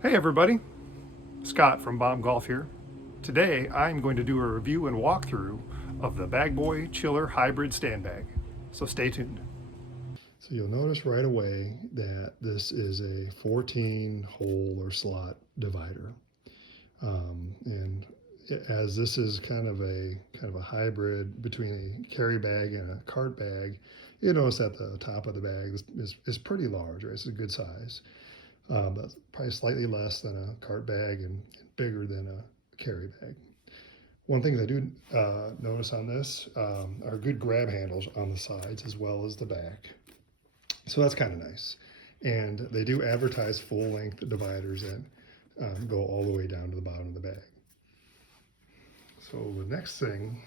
Hey everybody, Scott from Bomb Golf here. Today I'm going to do a review and walkthrough of the BagBoy Chiller Hybrid Stand Bag. So stay tuned. So you'll notice right away that this is a 14 hole or slot divider. And as this is kind of a hybrid between a carry bag and a cart bag, you notice that the top of the bag is pretty large, right? It's a good size. But probably slightly less than a cart bag and bigger than a carry bag. One thing I do notice on this are good grab handles on the sides as well as the back. So that's kind of nice. And they do advertise full length dividers that go all the way down to the bottom of the bag. So the next thing,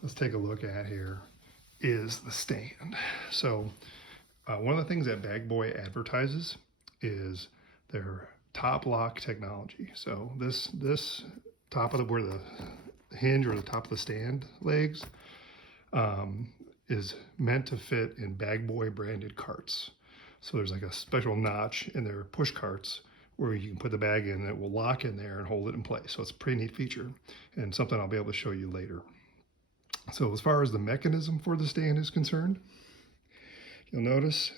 let's take a look at here, is the stand. So one of the things that BagBoy advertises is their top lock technology. So this top of where the hinge or the top of the stand legs is meant to fit in BagBoy branded carts. So there's like a special notch in their push carts where you can put the bag in and it will lock in there and hold it in place. So it's a pretty neat feature and something I'll be able to show you later. So as far as the mechanism for the stand is concerned, you'll notice,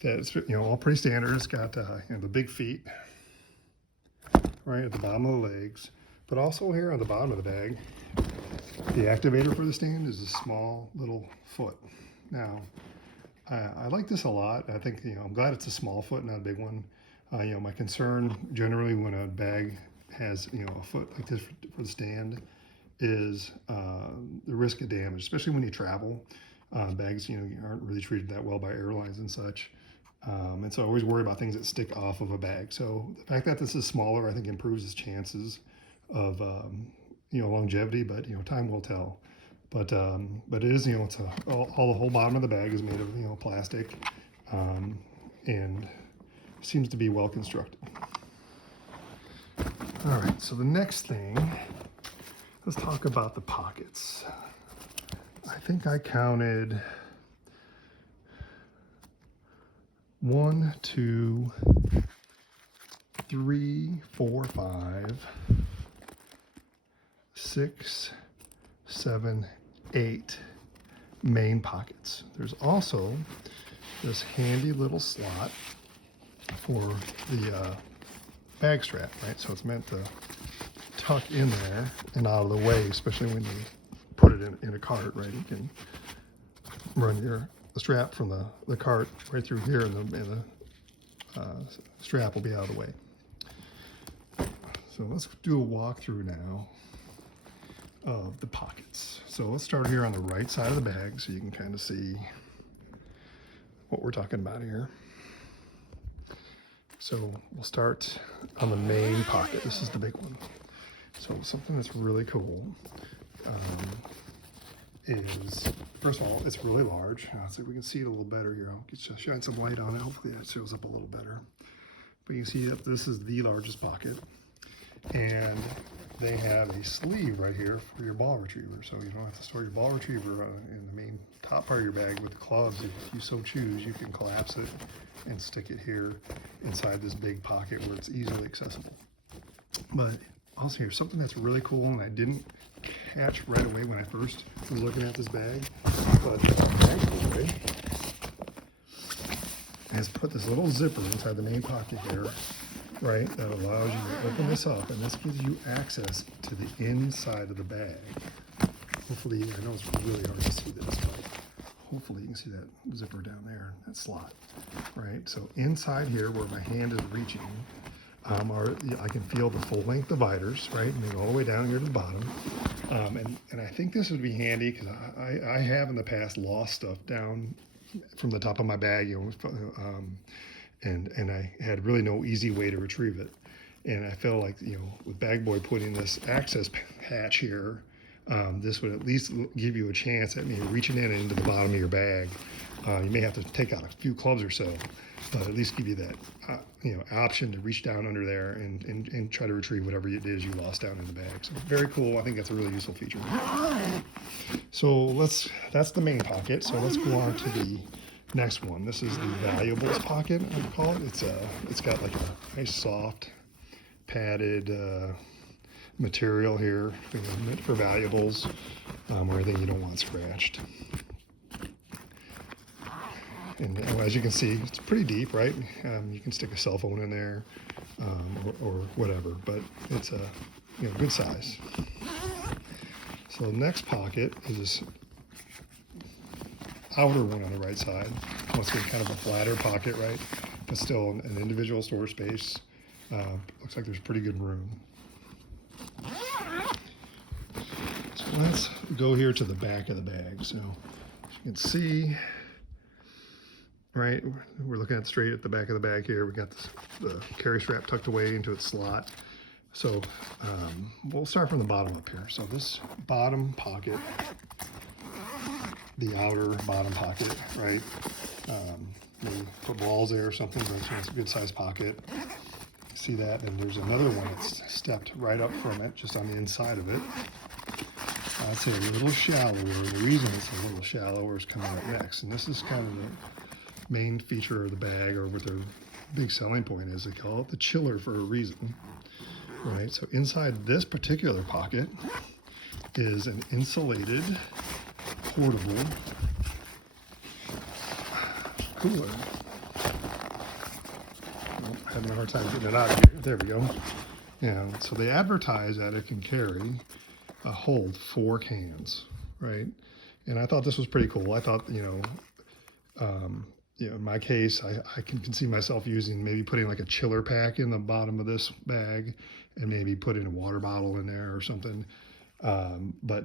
that it's all pretty standard. It's got the big feet right at the bottom of the legs, but also here on the bottom of the bag, the activator for the stand is a small little foot. Now, I like this a lot. I think I'm glad it's a small foot, not a big one. My concern generally when a bag has a foot like this for the stand is the risk of damage, especially when you travel. Bags aren't really treated that well by airlines and such. And so I always worry about things that stick off of a bag. So the fact that this is smaller, I think improves its chances of, longevity, but, time will tell. But it is, it's the whole bottom of the bag is made of, plastic, and seems to be well constructed. All right, so the next thing, let's talk about the pockets. I think I counted 1, 2, 3, 4, 5, 6, 7, 8 main pockets. There's also this handy little slot for the bag strap, right? So it's meant to tuck in there and out of the way, especially when you put it in a cart, right? You can run the strap from the cart right through here, and the strap will be out of the way. So let's do a walkthrough now of the pockets. So let's start here on the right side of the bag so you can kind of see what we're talking about here. So we'll start on the main pocket. This is the big one. So something that's really cool is, first of all, it's really large. Let's see if we can see it a little better here. I'll just shine some light on it. Hopefully that shows up a little better. But you can see that this is the largest pocket. And they have a sleeve right here for your ball retriever. So you don't have to store your ball retriever in the main top part of your bag with the clubs. If you so choose, you can collapse it and stick it here inside this big pocket where it's easily accessible. But also here's something that's really cool, and I didn't catch right away when I first was looking at this bag, but BagBoy has put this little zipper inside the main pocket here, right, that allows you to open this up, and this gives you access to the inside of the bag. Hopefully, I know it's really hard to see this, but hopefully you can see that zipper down there, that slot, right? So inside here where my hand is reaching, I can feel the full length dividers, right? And they go all the way down here to the bottom. And I think this would be handy because I have in the past lost stuff down from the top of my bag, and I had really no easy way to retrieve it. And I felt like, with BagBoy putting this access hatch here, this would at least give you a chance at maybe reaching in into the bottom of your bag. You may have to take out a few clubs or so, but at least give you that option to reach down under there and try to retrieve whatever it is you lost down in the bag. So very cool. I think that's a really useful feature. So that's the main pocket. So let's go on to the Next one, this is the valuables pocket, I would call it. It's got like a nice soft padded material here meant for valuables, or anything you don't want scratched. And as you can see, it's pretty deep, right? You can stick a cell phone in there, or whatever, but it's a good size. So the next pocket is this outer one on the right side. Once again, kind of a flatter pocket, right? But still an individual storage space. Looks like there's pretty good room. So let's go here to the back of the bag. So as you can see, right, we're looking at straight at the back of the bag here. We got the carry strap tucked away into its slot. So we'll start from the bottom up here. So this bottom pocket, the outer bottom pocket, right? Maybe put balls there or something, but it's a good sized pocket. See that? And there's another one that's stepped right up from it, just on the inside of it. I'd say a little shallower. The reason it's a little shallower is coming up next. And this is kind of the main feature of the bag, or what their big selling point is. They call it the chiller for a reason, right? So inside this particular pocket is an insulated portable cooler. Oh, having a hard time getting it out of here. There we go. Yeah, so they advertise that it can hold 4 cans, right? And I thought this was pretty cool. I thought, in my case, I can see myself maybe putting like a chiller pack in the bottom of this bag, and maybe putting a water bottle in there or something. But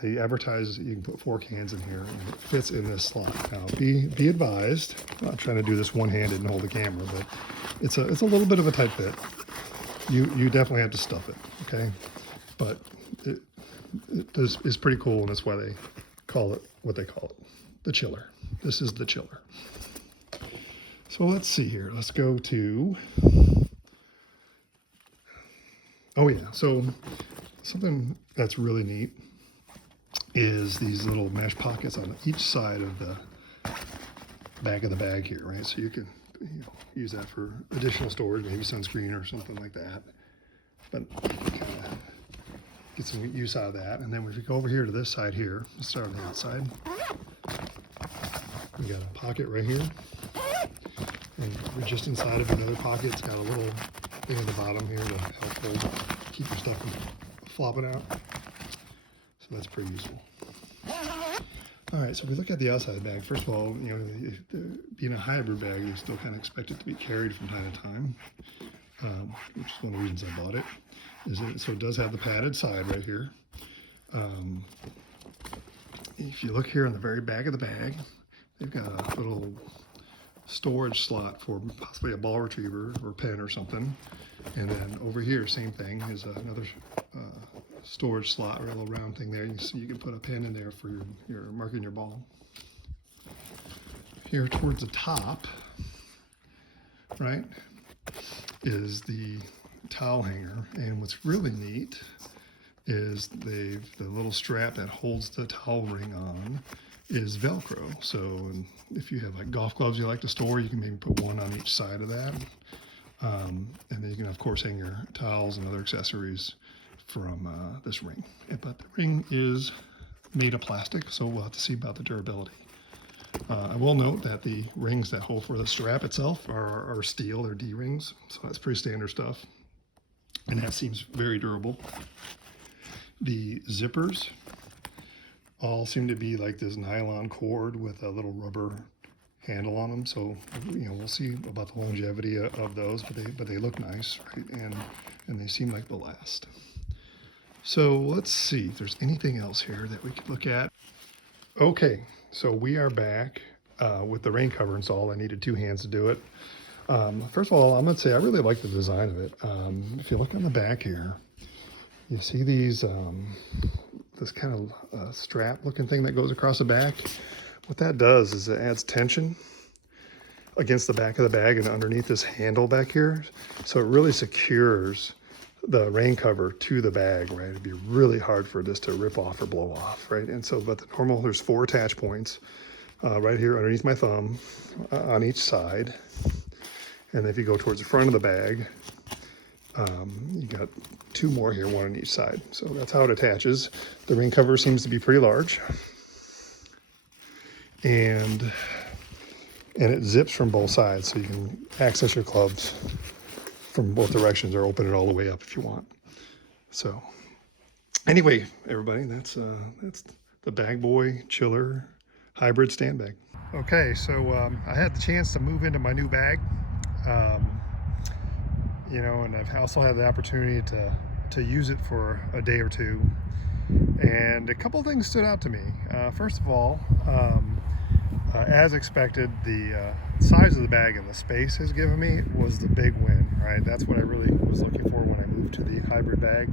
they advertise that you can put 4 cans in here, and it fits in this slot. Now, be advised, I'm not trying to do this one-handed and hold the camera, but it's a little bit of a tight fit. You definitely have to stuff it, okay? But it is pretty cool, and that's why they call it what they call it, the chiller. This is the chiller. So let's see here. Let's go to, oh yeah, so something that's really neat is these little mesh pockets on each side of the back of the bag here, right? So you can use that for additional storage, maybe sunscreen or something like that. But kind of get some use out of that. And then if we go over here to this side here, let's start on the outside. We got a pocket right here. And we're just inside of another pocket. It's got a little thing at the bottom here to help keep your stuff from flopping out. So that's pretty useful. All right, so if we look at the outside of the bag, first of all, being a hybrid bag, you still kind of expect it to be carried from time to time, which is one of the reasons I bought it. So it does have the padded side right here. If you look here on the very back of the bag, they've got a little storage slot for possibly a ball retriever or pen or something. And then over here, same thing, is another storage slot, or a little round thing there. So you can put a pen in there for your marking your ball. Here towards the top, right, is the towel hanger. And what's really neat is the little strap that holds the towel ring on is Velcro. So if you have like golf gloves you like to store, you can maybe put one on each side of that. And then you can of course hang your towels and other accessories from this ring. But the ring is made of plastic, so we'll have to see about the durability. I will note that the rings that hold for the strap itself are steel, they're D-rings, so that's pretty standard stuff. And that seems very durable. The zippers all seem to be like this nylon cord with a little rubber handle on them. So, we'll see about the longevity of those, but they look nice, right? And they seem like they'll last. So let's see if there's anything else here that we could look at. Okay, so we are back with the rain cover installed. I needed 2 hands to do it. First of all, I'm gonna say I really like the design of it. If you look on the back here, you see these this kind of strap looking thing that goes across the back. What that does is it adds tension against the back of the bag and underneath this handle back here. So it really secures the rain cover to the bag, right? It'd be really hard for this to rip off or blow off, right? And so, but there's 4 attach points. right here underneath my thumb on each side. And if you go towards the front of the bag, you got two more here, one on each side. So that's how it attaches. The ring cover seems to be pretty large. And it zips from both sides, so you can access your clubs from both directions or open it all the way up if you want. So anyway, everybody, that's the BagBoy Chiller Hybrid Stand Bag. Okay, so I had the chance to move into my new bag. You know, and I've also had the opportunity to use it for a day or two. And a couple of things stood out to me. First of all, as expected, the size of the bag and the space has given me was the big win, right? That's what I really was looking for when I moved to the hybrid bag.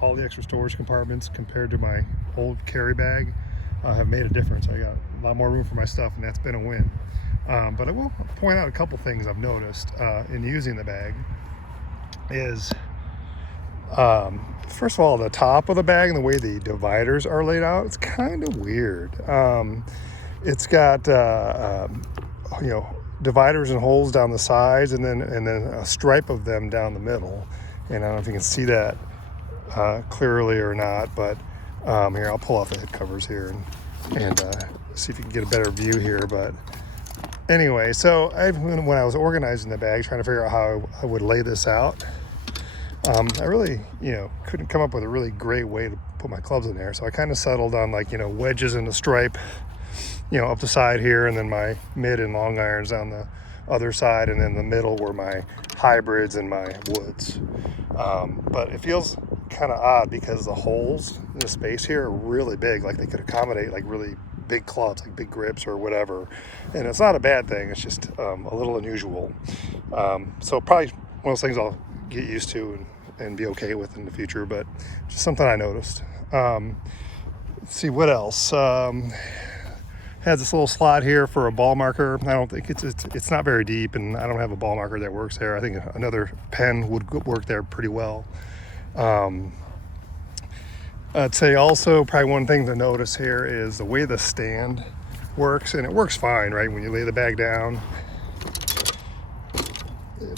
All the extra storage compartments compared to my old carry bag have made a difference. I got a lot more room for my stuff, and that's been a win. But I will point out a couple things I've noticed in using the bag is, first of all, the top of the bag and the way the dividers are laid out, it's kind of weird. It's got you know, dividers and holes down the sides, and then a stripe of them down the middle. And I don't know if you can see that clearly or not, but here, I'll pull off the head covers here and see if you can get a better view here. But anyway, so when I was organizing the bag, trying to figure out how I would lay this out, I really, you know, couldn't come up with a really great way to put my clubs in there. So I kind of settled on, like, you know, wedges in the stripe, you know, up the side here, and then my mid and long irons on the other side, and then the middle were my hybrids and my woods. But it feels kind of odd because the holes in the space here are really big, like they could accommodate like really big clubs, like big grips or whatever. And it's not a bad thing, it's just a little unusual. So probably one of those things I'll get used to and be okay with in the future, but just something I noticed. Let's see what else. Has this little slot here for a ball marker. I don't think it's not very deep, and I don't have a ball marker that works there. I think another pen would work there pretty well. I'd say also probably one thing to notice here is the way the stand works, and it works fine, right? When you lay the bag down,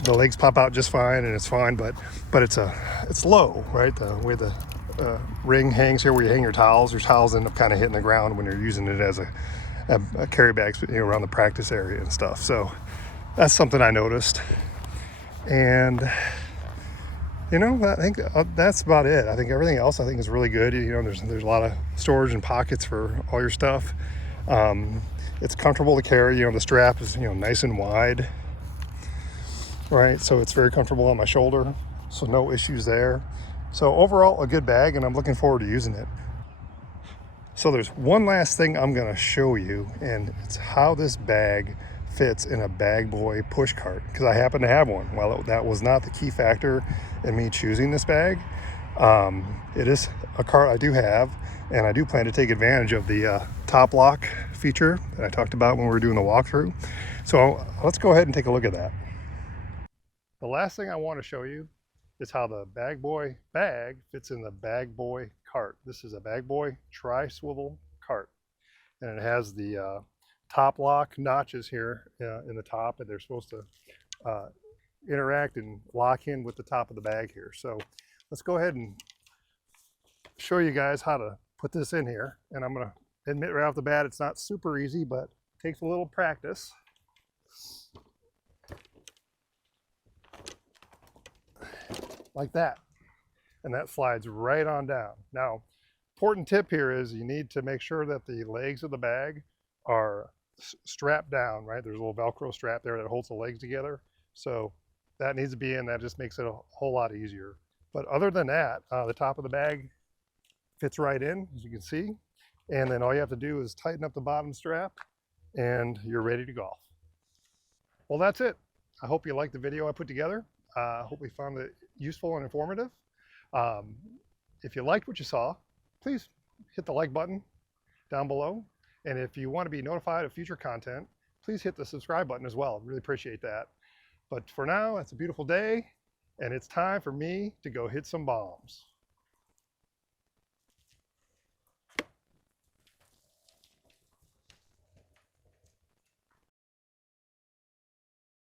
the legs pop out just fine, and it's fine, but it's low, right? The way the ring hangs here, where you hang your towels end up kind of hitting the ground when you're using it as a carry bag, you know, around the practice area and stuff. So that's something I noticed. And you know, I think that's about it. I think everything else is really good. You know, there's a lot of storage and pockets for all your stuff. It's comfortable to carry. You know, the strap is, you know, nice and wide, right? So it's very comfortable on my shoulder. So no issues there. So overall, a good bag, and I'm looking forward to using it. So there's one last thing I'm going to show you, and it's how this bag fits in a BagBoy push cart, because I happen to have one. While that was not the key factor in me choosing this bag, it is a cart I do have, and I do plan to take advantage of the top lock feature that I talked about when we were doing the walkthrough. So let's go ahead and take a look at that. The last thing I want to show you is how the BagBoy bag fits in the BagBoy cart. This is a BagBoy tri-swivel cart, and it has the top lock notches here in the top, and they're supposed to interact and lock in with the top of the bag here. So let's go ahead and show you guys how to put this in here. And I'm going to admit right off the bat, it's not super easy, but it takes a little practice. Like that. And that slides right on down. Now, important tip here is you need to make sure that the legs of the bag are strapped down, right? There's a little Velcro strap there that holds the legs together. So that needs to be in. That just makes it a whole lot easier. But other than that, the top of the bag fits right in, as you can see. And then all you have to do is tighten up the bottom strap, and you're ready to golf. Well, that's it. I hope you liked the video I put together. I hope you found it useful and informative. If you liked what you saw, please hit the like button down below. And if you want to be notified of future content, please hit the subscribe button as well. Really appreciate that. But for now, it's a beautiful day, and it's time for me to go hit some bombs.